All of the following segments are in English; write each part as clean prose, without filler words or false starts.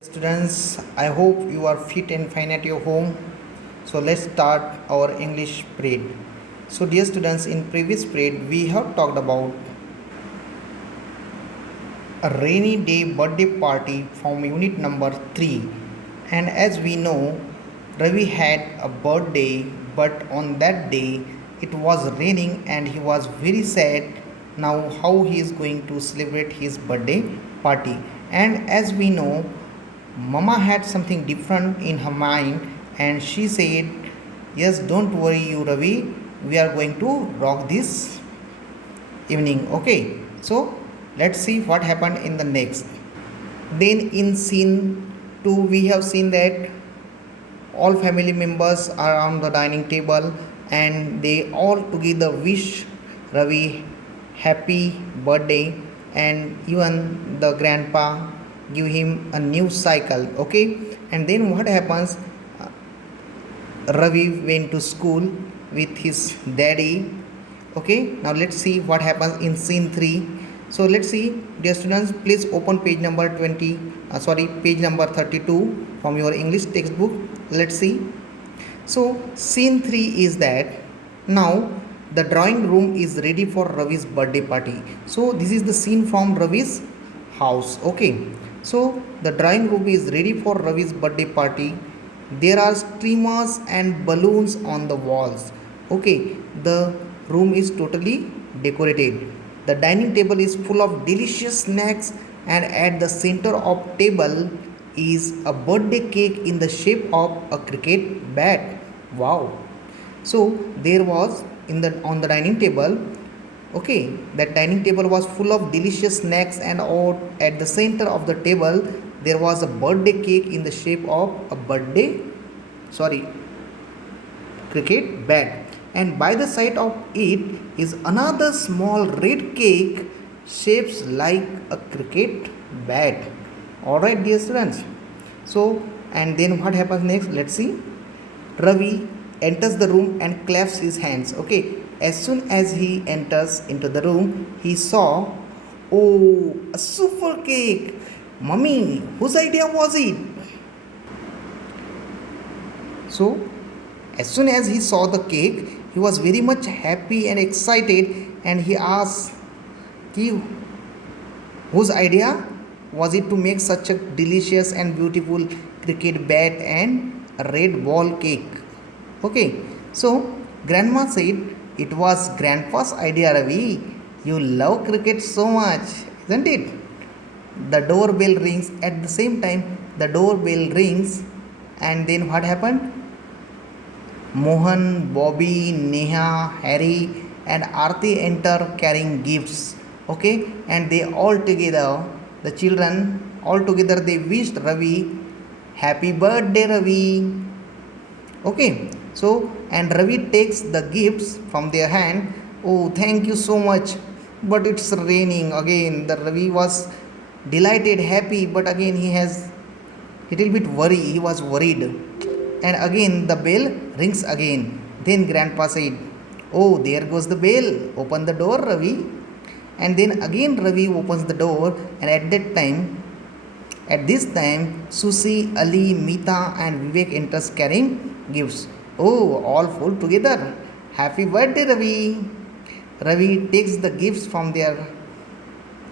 Students, I hope you are fit and fine at your home. So let's start our English period. So dear students, in previous period we have talked about a rainy day birthday party from unit number 3. And as we know, Ravi had a birthday, but on that day it was raining and he was very sad now how he is going to celebrate his birthday party. And as we know, Mama had something different in her mind and she said, yes, don't worry you Ravi, we are going to rock this evening. Okay, so let's see what happened in the next. Then in scene 2 we have seen that all family members are around the dining table and they all together wish Ravi happy birthday, and even the grandpa give him a new cycle. Okay, and then what happens, Ravi went to school with his daddy. Okay, now let's see what happens in scene 3. So let's see, dear students, please open page number 20, page number 32 from your English textbook. Let's see. So scene 3 is that now the drawing room is ready for Ravi's birthday party. So this is the scene from Ravi's house. Okay, so the drawing room is ready for Ravi's birthday party. There are streamers and balloons on the walls. Okay, the room is totally decorated. The dining table is full of delicious snacks, and at the center of table is a birthday cake in the shape of a cricket bat. Wow. So there was in the on the dining table, okay, that dining table was full of delicious snacks, and at the center of the table there was a birthday cake in the shape of a sorry cricket bat, and by the side of it is another small red cake shaped like a cricket bat. All right, dear students. So and then what happens next, let's see. Ravi enters the room and claps his hands. Okay, as soon as he enters into the room, he saw, oh, a super cake. Mummy, whose idea was it? So, as soon as he saw the cake, he was very much happy and excited, and he asked, whose idea was it to make such a delicious and beautiful cricket bat and a red ball cake? Okay, so grandma said it was grandpa's idea, Ravi. You love cricket so much, isn't it? The doorbell rings. At the same time, the doorbell rings, and then what happened? Mohan, Bobby, Neha, Harry, and Aarti enter carrying gifts. Okay, and they all together, the children all together, they wished Ravi happy birthday, Ravi. Okay, so and Ravi takes the gifts from their hand. Oh, thank you so much. But it's raining again. The Ravi was delighted, happy, but again he has little bit worry. He was worried, and again the bell rings again. Then grandpa said, oh, there goes the bell. Open the door, Ravi. And then again Ravi opens the door, and at this time, Susi, Ali, Meeta, and Vivek enters carrying gifts. Oh, all full together. Happy birthday, Ravi. Ravi takes the gifts from their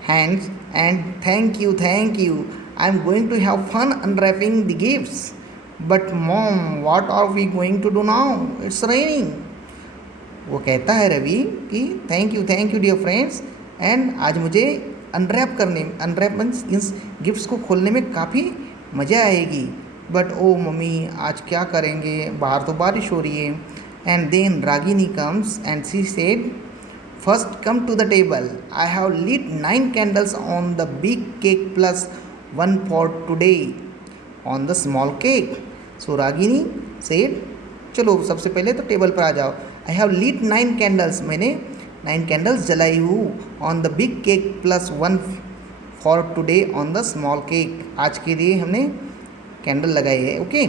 hands and thank you, thank you. I'm going to have fun unwrapping the gifts. But mom, what are we going to do now? It's raining. वो कहता है रवि कि thank you dear friends, and आज मुझे unwrap means gifts को खोलने में काफ़ी मज़ा आएगी, बट ओ मम्मी आज क्या करेंगे, बाहर तो बारिश हो रही है. And then Ragini comes and she said, first come to the table, I have lit 9 candles on the big cake plus one for today on the small cake. So Ragini said, चलो सबसे पहले तो टेबल पर आ जाओ. आई हैव lit 9 candles, मैंने 9 candles जलाई हूँ, on the big cake plus 1 for today on the small cake, आज के लिए हमने कैंडल लगाई है. Okay,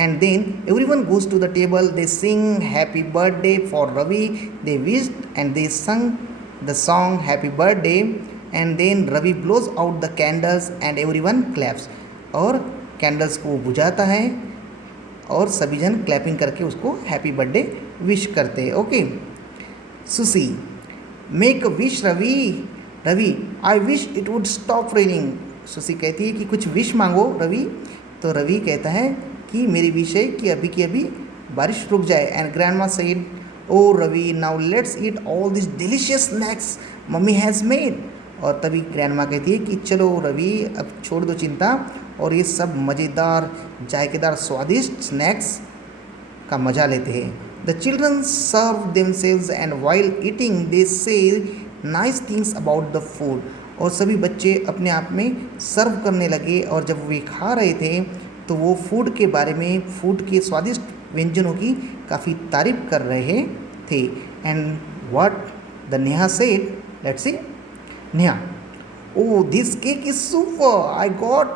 and then everyone goes to the table, they sing happy birthday for Ravi, they wished and they sang the song happy birthday, and then Ravi blows out the candles and everyone claps. और candles को वो बुझाता है और सभी जन clapping करके उसको हैप्पी बर्थडे विश करते हैं. Okay. Susie, make wish Ravi. Ravi, I wish it would stop raining. Susie कहती है कि कुछ विश मांगो रवि. तो रवि कहता है कि मेरी विश है कि अभी की अभी बारिश रुक जाए. And grandma said, oh Ravi, now let's eat all this delicious snacks mummy has made. और तभी ग्रैंडमा कहती है कि चलो रवि, अब छोड़ दो चिंता और ये सब मज़ेदार जायकेदार स्वादिष्ट स्नैक्स का मज़ा लेते हैं. The children serve themselves and while eating they say nice things about the food. और सभी बच्चे अपने आप में सर्व करने लगे और जब वे खा रहे थे तो वो फूड के बारे में, फूड के स्वादिष्ट व्यंजनों की काफ़ी तारीफ कर रहे थे. And what the Neha said, let's see. Neha, oh, this cake is super. I got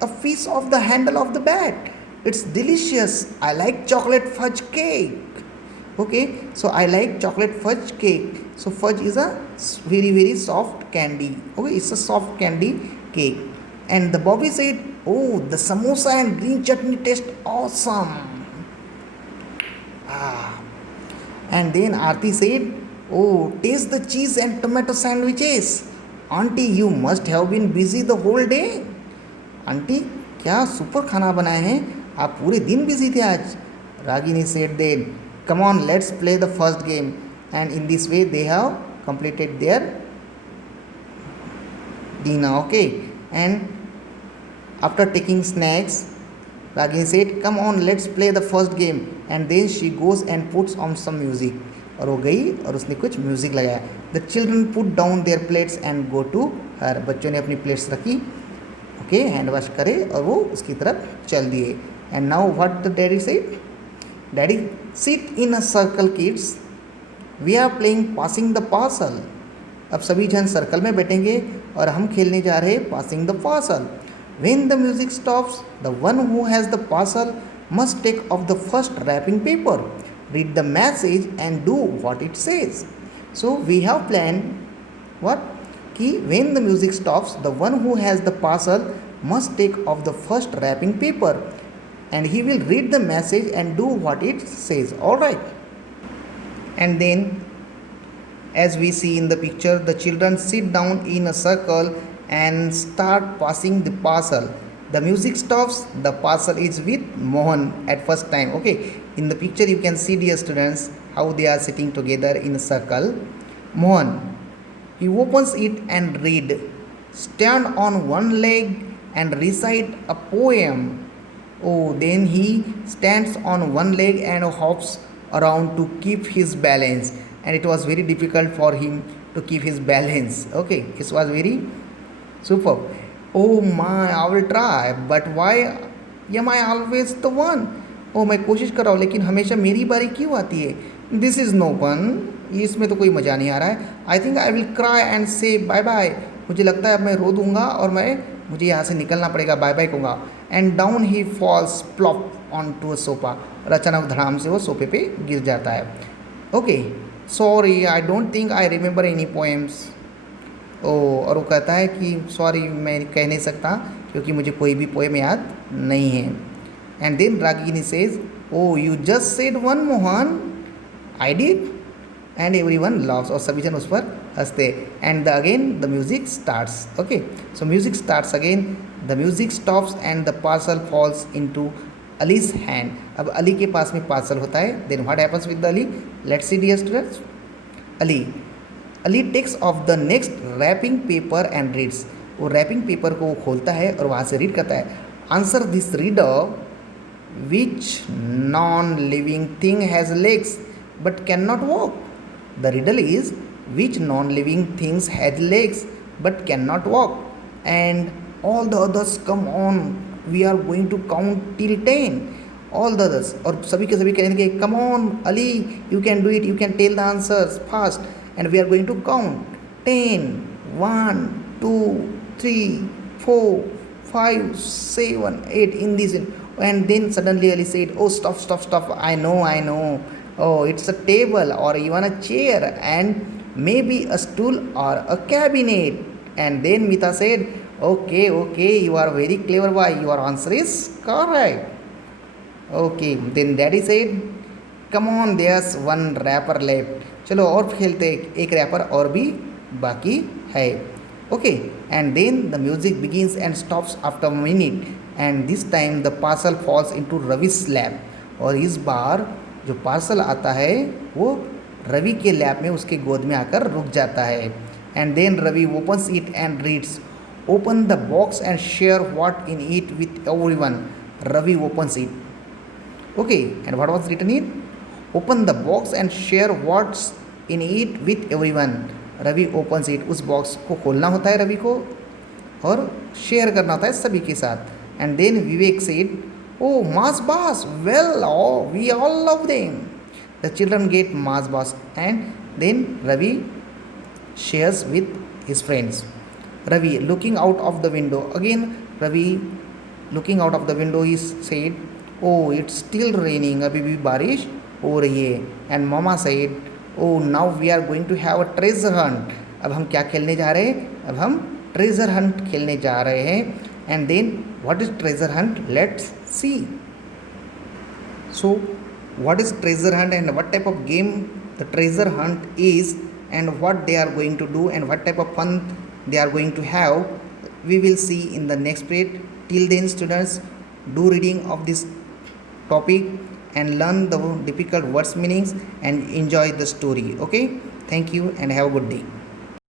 a piece of the handle of the bat. It's delicious. I like chocolate fudge cake. Okay, so I like chocolate fudge cake. So fudge is a very very soft candy. Okay, it's a soft candy cake. And the Bobby said, oh, the samosa and green chutney taste awesome. Ah. And then Aarti said, oh, taste the cheese and tomato sandwiches. Aunty, you must have been busy the whole day. Aunty, क्या super खाना बनाए हैं, आप पूरे दिन busy थे आज. Ragini said then, come on let's play the first game. And in this way they have completed their dinner. Okay. And after taking snacks, Ragini said, come on let's play the first game. And then she goes and puts on some music. और वो गई और उसने कुछ music लगाया. The children put down their plates and go to her. बच्चों ने अपनी प्लेट्स रखी, ओके, हैंड वॉश करे और वो उसकी तरफ चल दिए. And now what the daddy said, daddy, sit in a circle kids, we are playing passing the parcel. अब सभी जन सर्कल में बैठेंगे और हम खेलने जा रहे हैं passing the parcel. When the music stops, the one who has the parcel must take off the first wrapping paper, read the message and do what it says. So we have planned what, ki when the music stops, the one who has the parcel must take off the first wrapping paper and he will read the message and do what it says. All right. And then, as we see in the picture, the children sit down in a circle and start passing the parcel. The music stops, the parcel is with Mohan at first time. Okay, in the picture you can see, dear students, how they are sitting together in a circle. Mohan, he opens it and read, stand on one leg and recite a poem. Oh, then he stands on one leg and hops around to keep his balance, and it was very difficult for him to keep his balance. Okay, it was very superb. Oh my, I will try, but why am I always the one? Oh, मैं कोशिश कर रहा हूँ लेकिन हमेशा मेरी बारी क्यों आती है. दिस इज़ नो फन, इसमें तो कोई मज़ा नहीं आ रहा है. I think I will cry and से बाय बाय. मुझे लगता है अब मैं रो दूंगा और मुझे यहाँ से निकलना पड़ेगा, बाय बाय कहूँगा. And down he falls plop on to a sofa. और अचानक धड़ाम से वो सोफे पे गिर जाता है. Okay, sorry, I don't think I remember any poems. और वो कहता है कि सॉरी, मैं कह नहीं सकता क्योंकि मुझे कोई भी पोएम याद नहीं है. And then Ragini says, oh you just said one Mohan. I did. And everyone loves. और सभी जन उस पर हंसते. And the again the music starts. Okay, so music starts again. The music stops and the parcel falls into Ali's hand. अब अली के पास में पार्सल होता है. Then what happens with the Ali, let's see dear students. Ali takes off the next wrapping paper and reads. वो wrapping paper को खोलता है और वहाँ से रीड करता है. Answer this reader, which non living thing has legs but can not walk. The riddle is, which non living things has legs but can not walk. And all the others come on, we are going to count till 10. All the others, और सभी के सभी कहेंगे, come on Ali, you can do it, you can tell the answers fast. And we are going to count 10, 1, 2, 3, 4, 5, 7, 8 in this. And then suddenly Ali said, oh, stop, stop, stop, I know. Oh, it's a table or even a chair and maybe a stool or a cabinet. And then Mita said, Okay, okay, you are very clever boy. Your answer is correct. Okay, then daddy said, come on, there's one rapper left. चलो और खेलते हैं, एक wrapper और भी बाकी है. Okay, and then the music begins and stops after a minute, and this time the parcel falls into Ravi's lap. और इस बार जो पार्सल आता है वो रवि के लैप में उसके गोद में आकर रुक जाता है. And then Ravi opens it and reads, open the box and share what in it with everyone. Ravi opens it. Okay, and what was written in? Open the box and share what's in it with everyone. Ravi opens it. उस box को खोलना होता है रवि को और share करना होता है सभी के साथ. And then Vivek said, oh Mars bars, well, oh, we all love them. The children get Mars bars and then Ravi shares with his friends. Ravi looking out of the window. Again Ravi looking out of the window, he said, oh it's still raining, अभी भी बारिश हो रही है. And mama said, oh now we are going to have a treasure hunt. अब हम क्या खेलने जा रहे हैं? अब हम treasure hunt खेलने जा रहे हैं. And then what is treasure hunt? Let's see. So what is treasure hunt and what type of game the treasure hunt is and what they are going to do and what type of fun they are going to have, we will see in the next period. Till then students, do reading of this topic and learn the difficult words meanings and enjoy the story. Okay, thank you and have a good day.